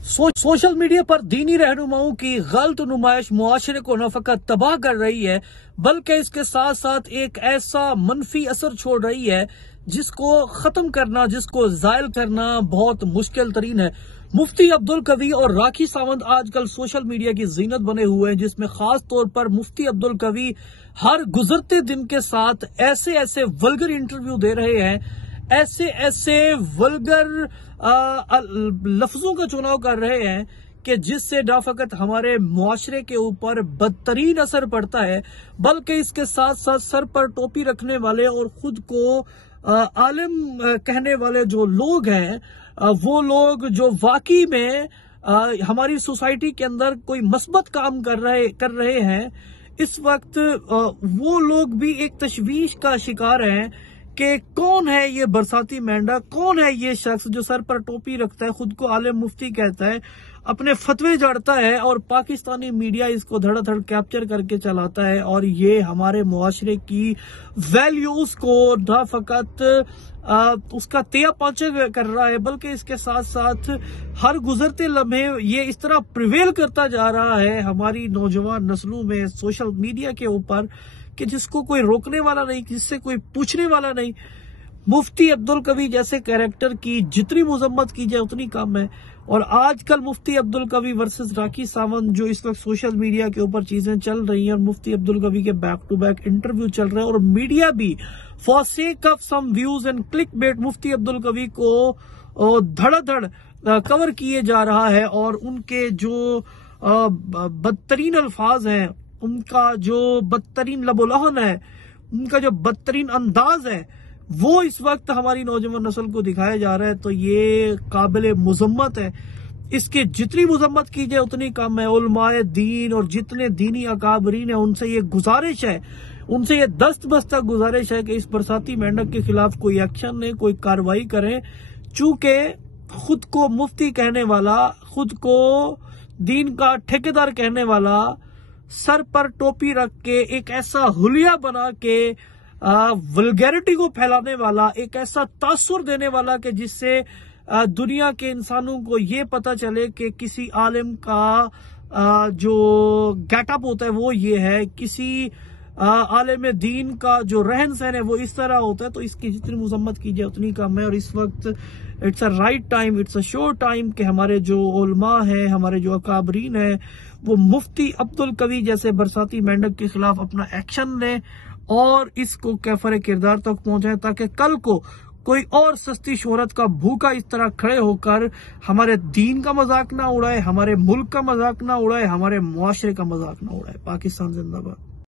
Social media पर दीनी रहनुमाओं की गलत नुमाइश मुआशरे को न फकत तबाह कर रही है, बल्कि इसके साथ साथ एक ऐसा मनफी असर छोड़ रही है जिसको खत्म करना, जिसको जायल करना बहुत मुश्किल तरीन है। मुफ्ती अब्दुल कवी और राखी सावंत आजकल सोशल मीडिया की जीनत बने हुए हैं, जिसमें खास तौर पर मुफ्ती अब्दुल कवी हर गुजरते दिन के साथ ऐसे ऐसे वल्गर इंटरव्यू दे रहे हैं, ऐसे ऐसे वल्गर लफ्जों का चुनाव कर रहे हैं कि जिससे न फकत हमारे मुआशरे के ऊपर बदतरीन असर पड़ता है, बल्कि इसके साथ साथ सर पर टोपी रखने वाले और खुद को आलिम कहने वाले जो लोग हैं, वो लोग जो वाकई में हमारी सोसाइटी के अंदर कोई मस्बत काम कर रहे हैं, इस वक्त वो लोग भी एक तशवीश का शिकार हैं कि कौन है ये बरसाती मेंढा, कौन है ये शख्स जो सर पर टोपी रखता है, खुद को आलिम मुफ्ती कहता है, अपने फतवे जड़ता है और पाकिस्तानी मीडिया इसको धड़ाधड़ कैप्चर करके चलाता है। और ये हमारे मुआशरे की वैल्यूज को न फकत उसका तिया पांचे कर रहा है, बल्कि इसके साथ साथ हर गुजरते लम्हे ये इस तरह प्रिवेल करता जा रहा है हमारी नौजवान नस्लों में सोशल मीडिया के ऊपर कि जिसको कोई रोकने वाला नहीं, जिससे कोई पूछने वाला नहीं। मुफ्ती अब्दुल कवी जैसे कैरेक्टर की जितनी मुजम्मत की जाए उतनी कम है। और आजकल मुफ्ती अब्दुल कवी वर्सेस राखी सावंत जो इस वक्त सोशल मीडिया के ऊपर चीजें चल रही हैं, और मुफ्ती अब्दुल कवी के बैक टू बैक इंटरव्यू चल रहे हैं, और मीडिया भी for sake of some views and click bait Mufti Abdul Qavi को धड़ाधड़ कवर किए जा रहा है। और उनके जो बदतरीन अल्फाज हैं, उनका जो बदतरीन लबोलहन है, उनका जो बदतरीन अंदाज है, वो इस वक्त हमारी नौजवान नस्ल को दिखाया जा रहा है। तो ये काबिल मुजम्मत है, इसके जितनी मुजम्मत की जाए उतनी कम है। उलमाए दीन और जितने दीनी अकाबरीन है, उनसे ये गुजारिश है, उनसे ये दस्त बस्ता गुजारिश है कि इस बरसाती मेंढक के खिलाफ कोई एक्शन लें, कोई कार्रवाई करें। चूंकि खुद को मुफ्ती कहने वाला, खुद को दीन का ठेकेदार कहने वाला, सर पर टोपी रख के एक ऐसा हुलिया बना के वल्गैरिटी को फैलाने वाला, एक ऐसा तासुर देने वाला कि जिससे दुनिया के इंसानों को ये पता चले कि किसी आलिम का जो गेटअप होता है वो ये है, किसी आलिम दीन का जो रहन सहन है वो इस तरह होता है। तो इसकी जितनी मुजम्मत की जाए उतनी कम है। और इस वक्त it's a right time, it's a sure time कि हमारे जो उलमा है, हमारे जो अकाबरीन है, वो मुफ्ती अब्दुल कवी जैसे बरसाती मेंढक के खिलाफ अपना एक्शन लें और इसको कैफर किरदार तक पहुंचाएं, ताकि कल को कोई और सस्ती शोहरत का भूखा इस तरह खड़े होकर हमारे दीन का मजाक ना उड़ाए, हमारे मुल्क का मजाक ना उड़ाए, हमारे मुआशरे का मजाक ना उड़ाए। पाकिस्तान जिंदाबाद।